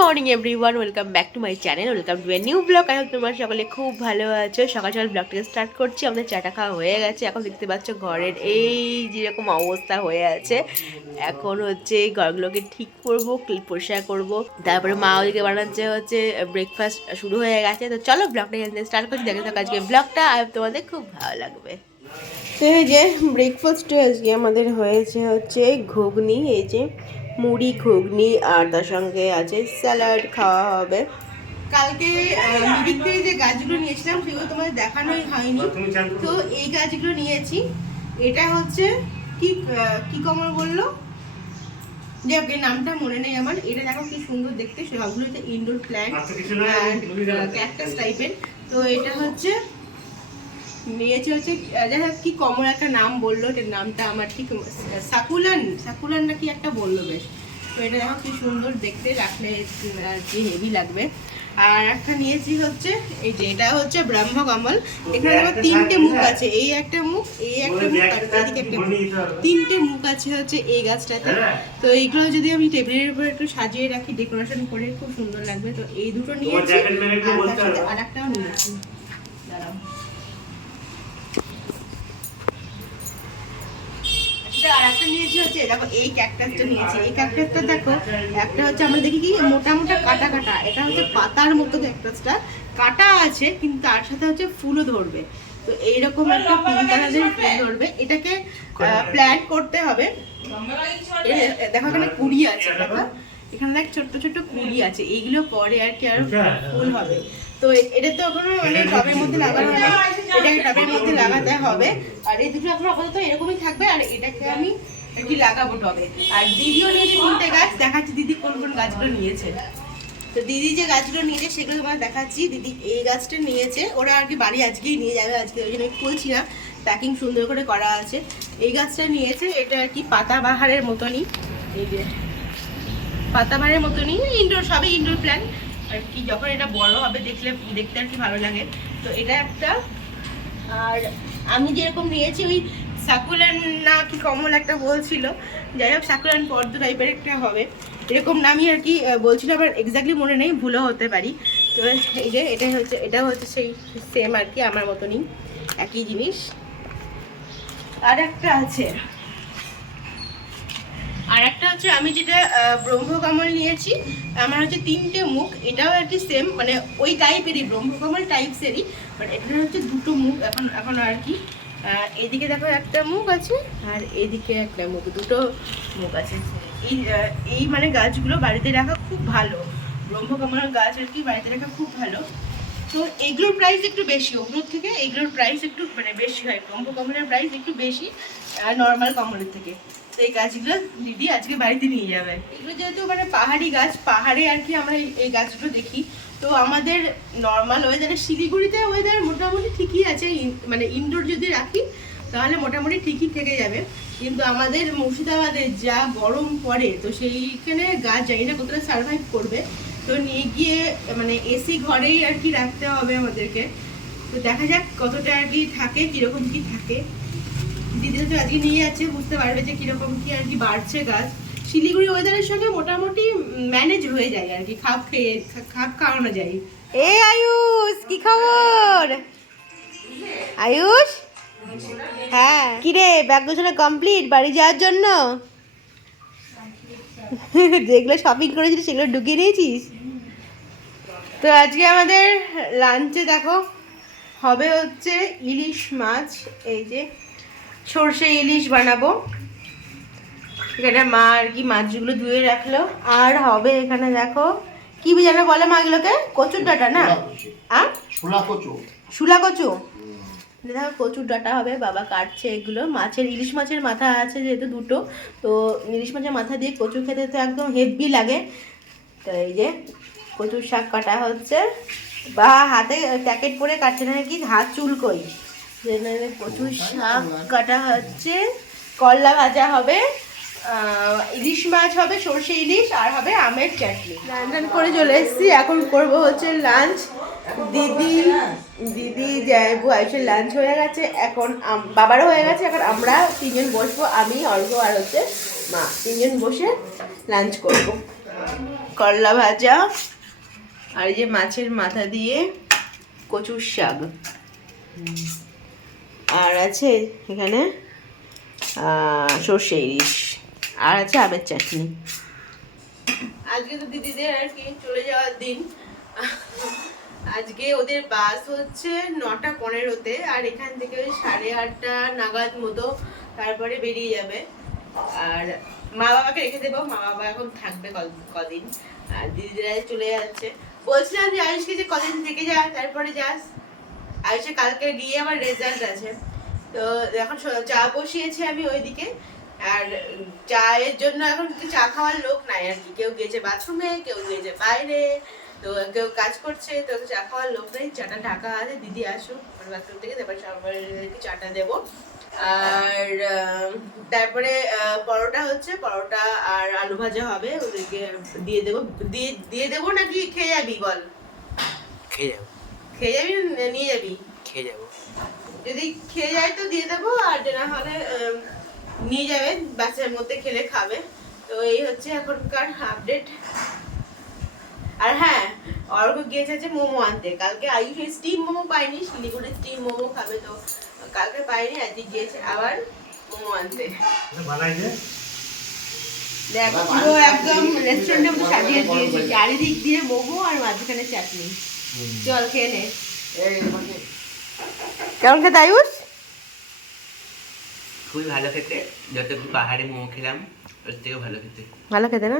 Morning everyone welcome back to my channel welcome to a new blog I তোমরা সকলে খুব ভালো আছো। সকাল সকাল ব্লগটাকে স্টার্ট করছি। আমাদের চাটা খাওয়া হয়ে গেছে। এখন দেখতে পাচ্ছ ঘরের এই যেরকম অবস্থা হয়ে আছে। এখন হচ্ছে এই ঘরগুলোকে ঠিক করব পরিষ্কার করব। তারপরে মা ওদিকে বানাচ্ছে হচ্ছে ব্রেকফাস্ট শুরু হয়ে গেছে। তো চলো ব্লগটা স্টার্ট করছি। দেখে থাকো আজকে ব্লগটা আর তোমাদের খুব ভালো লাগবে। তো এই যে ব্রেকফাস্টে আজকে আমাদের হয়েছে হচ্ছে ঘুগনি। এই যে মুড়ি ঘুগনি আর তার সঙ্গে আছে স্যালাড খাওয়া হবে। কালকে মিরিক থেকে যে গাছগুলো নিয়েছিলাম সেগুলো তোমাদের দেখানোই হয়নি। তো এই গাছগুলো নিয়েছি। এটা হচ্ছে কি কি কমল বলল? যে ওকে নামটা মনে নেই আমার। এটা দেখো কি সুন্দর দেখতে। সবগুলো হচ্ছে ইনডোর প্ল্যান্ট। ক্যাকটাস টাইপের তো এটা হচ্ছে নিয়েছে হচ্ছে যাই হোক কি কমন একটা নাম বলল এটার নামটা আমার ঠিক সাকুলান সাকুলান নাকি একটা বলল বেশ। তো এটা দেখো কি সুন্দর দেখতে রাখলে আর কি হেভি লাগবে। আর একটা নিয়েছি হচ্ছে এই যে এটা হচ্ছে ব্রহ্ম কমল। এখানে দেখো তিনটে মুখ আছে এই একটা মুখ এই একটা মুখ আর এদিকে একটা মুখ। তিনটে মুখ আছে হচ্ছে এই গাছটাতে। তো এইগুলো যদি আমি টেবিলের উপর একটু সাজিয়ে রাখি ডেকোরেশন করে খুব সুন্দর লাগবে। তো এই দুটো নিয়েছি আর তার সাথে হবে। আরেকটাও নিয়েছি। দাঁড়াও। আরেকটা নিয়েছি হচ্ছে দেখো এই ক্যাকটাসটা নিয়েছি। এই ক্যাকটাসটা দেখো একটা হচ্ছে আমরা দেখি কি মোটা মোটা কাটা কাটা। এটা হচ্ছে পাতার মতো ক্যাকটাসটা কাটা আছে কিন্তু তার সাথে হচ্ছে ফুলও ধরবে। তো এইরকম একটা পিঙ্ক কালারের ফুল ধরবে। এটাকে প্ল্যান করতে হবে। দেখো এখানে কুড়ি আছে দেখো। এখানে দেখ ছোট্ট ছোট্ট কুড়ি আছে। এইগুলো পরে আর কি আর ফুল হবে। তো এটা তো এখনও মানে টবের মধ্যে লাগানো হবে এটাকে টবের মধ্যে লাগাতে হবে। আর এই দুটো এখন আপাতত এরকমই থাকবে। আর এটাকে আমি কি লাগাবো টবে। আর দিদিও নিয়েছে তিনটে গাছ। দেখাচ্ছি দিদি কোন কোন গাছগুলো নিয়েছে। তো দিদি যে গাছগুলো নিয়েছে সেগুলো তোমার দেখাচ্ছি। দিদি এই গাছটা নিয়েছে। ওরা আর কি বাড়ি আজকেই নিয়ে যাবে। আজকে ওই জন্য খুলছি না। প্যাকিং সুন্দর করে করা আছে। এই গাছটা নিয়েছে। এটা আর কি পাতাবাহারের মতনই। এই যে পাতাবাহারের মতনই। ইনডোর সবই ইনডোর প্ল্যান আর কি, যখন এটা বড় হবে দেখলে, দেখতে আর কি ভালো লাগে। তো এটা একটা। আর আমি যেরকম নিয়েছি, ওই সাকুলান না কি কমল একটা বলছিল যাই হোক, সাকুলান পদ্ম টাইপের একটা হবে। এরকম নামই আর কি বলছিল আবার এক্স্যাক্টলি মনে নেই, ভুলও হতে পারি। তো এই যে এটা হচ্ছে এটা হচ্ছে সেই সেম আর কি, আমার মতনই একই জিনিস। আর একটা আছে। আর একটা হচ্ছে আমি যেটা ব্রহ্মকমল নিয়েছি, আমার হচ্ছে তিনটে মুখ, এটাও আর কি সেম মানে ওই টাইপেরই ব্রহ্মকমল টাইপসেরই বাট এখানে হচ্ছে দুটো মুখ, এখন এখন আর কি। এদিকে দেখো একটা মুখ আছে, আর এদিকে একটা মুখ, দুটো মুখ আছে। এই এই মানে গাছগুলো বাড়িতে রাখা খুব ভালো। ব্রহ্মকমলের গাছ আর কি বাড়িতে রাখা খুব ভালো। তো এগুলোর প্রাইস একটু বেশি। ওগুলোর থেকে এগুলোর প্রাইস একটু মানে বেশি হয়। ব্রহ্মকমলের প্রাইস একটু বেশি নর্মাল কমলের থেকে। তো এই গাছগুলো দিদি আজকে বাড়িতে নিয়ে যাবে। এগুলো যেহেতু মানে পাহাড়ি গাছ, পাহাড়ে আর কি আমরা এই- গাছগুলো দেখি। তো আমাদের নর্মাল ওয়েদারে শিলিগুড়িতে ওয়েদার মোটামুটি ঠিকই আছে। মানে ইনডোর যদি রাখি, তাহলে মোটামুটি ঠিকই থেকে যাবে। কিন্তু আমাদের মুর্শিদাবাদে যা গরম পড়ে, তো সেইখানে গাছ জানি না কতটা সার্ভাইভ করবে। তো নিয়ে গিয়ে মানে এসি ঘরেই আর কি রাখতে হবে আমাদেরকে। তো দেখা যাক কতটা আর কি থাকে, কীরকম কি থাকে। দিদি তো আজকে নিয়ে যাচ্ছে, বুঝতে পারবে যে কীরকম কি আর কি বাড়ছে গাছ। শিলিগুড়ি ওয়েদারের সঙ্গে মোটামুটি ম্যানেজ হয়ে যায় আর কি, খাপ খেয়ে, খাপ খাওয়ানো যায়। এ আয়ুষ, কি খবর? আয়ুষ? হ্যাঁ। কিরে, ব্যাগ গোছানো কমপ্লিট বাড়ি যাওয়ার জন্য? যেগুলো শপিং করেছিস সেগুলো ঢুকিয়ে নিয়েছিস? তো আজকে আমাদের লাঞ্চে দেখো হবে হচ্ছে ইলিশ মাছ এই যে সর্ষে ইলিশ বানাবো। এখানে মা আর কি মাছগুলো ধুয়ে রাখল। আর হবে এখানে দেখো কি যেন বলে মাছগুলোকে কচুর ডাটা না? আ? ছোলা কচু। শুলা কচু। দেখো কচুর ডাটা হবে বাবা কাটছে এগুলো। মাছের ইলিশ মাছের মাথা আছে যেহেতু দুটো তো ইলিশ মাছের মাথা দিয়ে কচু খেতে তো একদম হেভি লাগে। তো এই যে কচুর শাক কাটা হচ্ছে। বা হাতে প্যাকেট পরে কাটছে না কি হাত চুলকোই কচুর শাক কাটা হচ্ছে। করলা ভাজা হবে ইলিশ মাছ হবে সর্ষে ইলিশ আর হবে আমের চাটনি। রান্নান করে চলে এসেছি এখন করব হচ্ছে লাঞ্চ দিদি দিদি যাইবু আয়ুষের লাঞ্চ হয়ে গেছে এখন বাবারও হয়ে গেছে এখন আমরা তিনজন বসবো আমি অর্ঘ আর হচ্ছে মা। তিনজন বসে লাঞ্চ করব। করলা ভাজা আর এই যে মাছের মাথা দিয়ে কচুর শাক। আর আছে এখানে সর্ষে ইলিশ। আর আছে আমের চাটনি। আজকে তো দিদিদের আর কি চলে যাওয়ার দিন। আজকে ওদের বাস হচ্ছে নটা পনেরোতে, আর এখান থেকে ওই সাড়ে আটটা নাগাদ মতো তারপরে বেরিয়ে যাবে। আর মা বাবাকে রেখে দেবো, মা বাবা এখন থাকবে কদিন। আর দিদিরা চলে যাচ্ছে। বলছিলাম যে আয়ুষকে যে কদিন থেকে যা, তারপরে যাস। আয়ুষে কালকে গিয়ে আমার রেজাল্ট আছে। তো এখন চা বসিয়েছি আমি ওইদিকে। আর চায়ের জন্য এখন চা খাওয়ার লোক নাই আর কি। কেউ গেছে বাথরুমে, কেউ গেছে বাইরে, তো কেউ কাজ করছে, তো চা খাওয়ার লোক নেই। চাটা ঢাকা আছে, দিদি আসুক বাথরুম থেকে, তারপর চাটা দেবো। আর তারপরে পরোটা হচ্ছে পরোটা আর আলু ভাজা হবে ওদেরকে দিয়ে দেবো দিয়ে দিয়ে দেবো নাকি খেয়ে যাবি বল? খেয়ে যাব। খেয়ে যাবি নিয়ে যাবি? খেয়ে যাব। যদি খেয়ে যায় তো দিয়ে দেবো আর না হলে নিয়ে যাবে বাচ্চার মধ্যে খেলে খাবে। তো এই হচ্ছে এখনকার আপডেট আর হ্যাঁ অর্ঘ গিয়েছে যে মোমো আনতে। কালকে আয়ুষ স্টিম মোমো পাইনি শিলিগুড়ি স্টিম মোমো খাবে তো কালকে পাইনি আজকে গিয়েছে আবার মোমো আনতে দেখ পুরো একদম রেস্টুরেন্টের মতো সাজিয়ে দিয়েছে চারিদিক দিয়ে মোমো আর মাঝখানে চাটনি। চল খেয়ে নে। কেমন খেতে আয়ুষ? খুবই ভালো খেতে। যত পাহাড়ি মোমো খেলাম ওর থেকেও ভালো খেতে। ভালো খেতে না?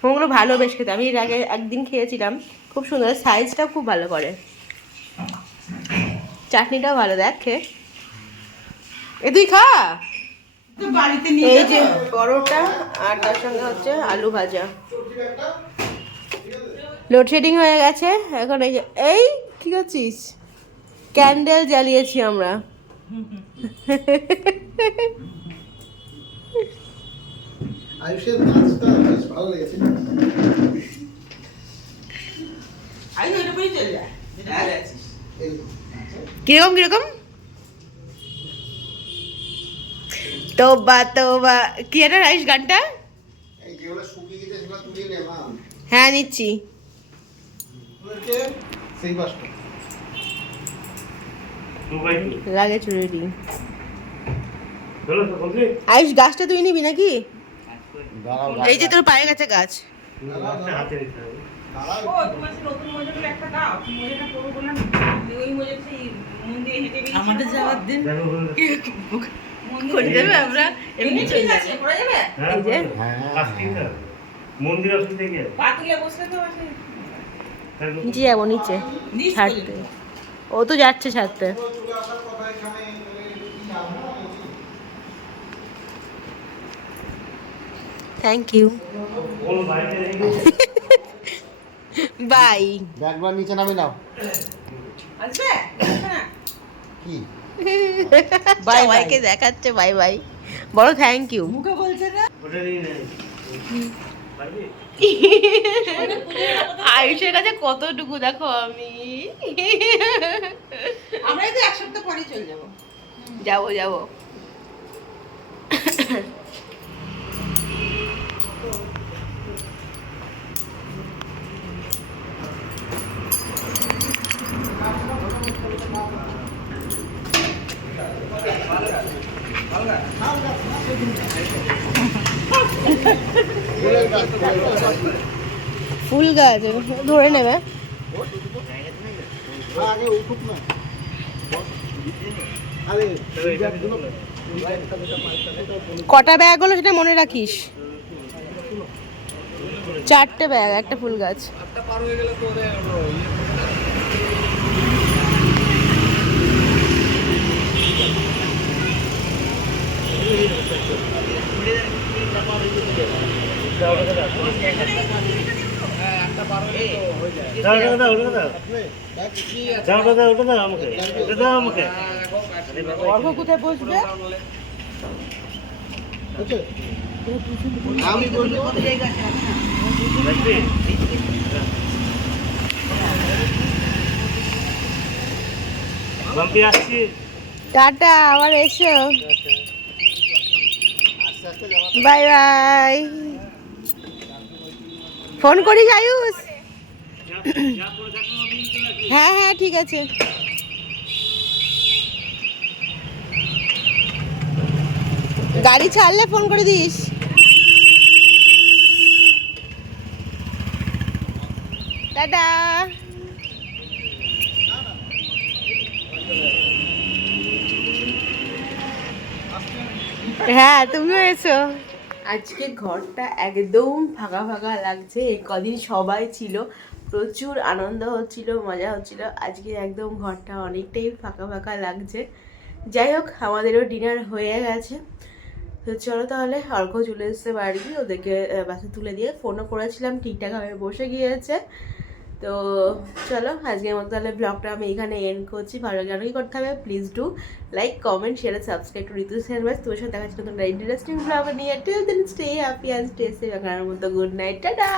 মোমোগুলো ভালো বেশ খেতে। আমি এর আগে একদিন খেয়েছিলাম। খুব সুন্দর সাইজটাও খুব ভালো করে। চাটনিটাও ভালো দেখ এ তুই খা। বাড়িতে নিয়ে এই যে। পরোটা আর তার সঙ্গে হচ্ছে আলু ভাজা। লোডশেডিং হয়ে গেছে। এখন এই যে এই কি করছিস? ক্যান্ডেল জ্বালিয়েছি আমরা। আয়ুষের নাচটা বেশ ভালো লেগেছে আই ওইটা বই চলে যায় এরকম। কীরকম কীরকম? তোবা তোবা। কি একটা রাইস গানটা? হ্যাঁ নিচ্ছি। লাগে চুরি আয়ুষ, গাছটা তুই নিবি নাকি? এই যে তোর পায়ে গেছে গাছ। ও আমাদের যাওয়ার দিন করে দেবে আমরা? এমনি চলে যাব। যাবে? এই যে হ্যাঁ। মন্দির আসতে থেকে? পা তুলে বসলে তো আছে নিচে যাব নিচে। ছাড়তে। ও তো যাচ্ছে ছাড়তে। Thank you by. ব্যাগবার নিচে নামে নাও। আসবে হ্যাঁ কি? বাই বাইকে দেখাচ্ছে বাই বাই। বলো থ্যাংক ইউ মুখে বলছে না? ওটা নিয়ে পারবি? আয়ুষের কাছে কতটুকু দেখো আমি? আমরা তো এক সপ্তাহ পরে চলে যাব। যাব যাব। ফুল গাছ ধরে নেবে। কটা ব্যাগ হলো সেটা মনে রাখিস? চারটে ব্যাগ একটা ফুল গাছ। দাও ওটা দাও ওটা অর্ঘ কোথায় বসবে? আমি বলব। দেখবি? মাম্পি আসছি। টাটা আবার এসো। Bye bye. ফোন করিস আয়ুষ? হ্যাঁ হ্যাঁ ঠিক আছে। গাড়ি ছাড়লে ফোন করে দিস। টাটা। হ্যাঁ তুমিও এসো। আজকে ঘরটা একদম ফাঁকা ফাঁকা লাগছে। এই কদিন সবাই ছিল। প্রচুর আনন্দ হচ্ছিল, মজা হচ্ছিল। আজকে একদম ঘরটা অনেকটাই ফাঁকা ফাঁকা লাগছে। যাই হোক, আমাদেরও ডিনার হয়ে গেছে। তো চলো তাহলে অর্ঘ চলে এসছে বাড়ি ওদেরকে বাসে তুলে দিয়ে ফোনও করেছিলাম। ঠিকঠাকভাবে বসে গিয়েছে। তো চলো, আজকের মতো তাহলে ব্লগটা আমি এখানে এন্ড করছি। ভালো জানো কি করতে হবে। Please do like comment share subscribe to Ritu cinemas তোমার সাথে দেখা হচ্ছে নতুন ইন্টারেস্টিং ব্লগ নিয়ে। Till then stay happy and stay safe মতো গুড নাইট টাটা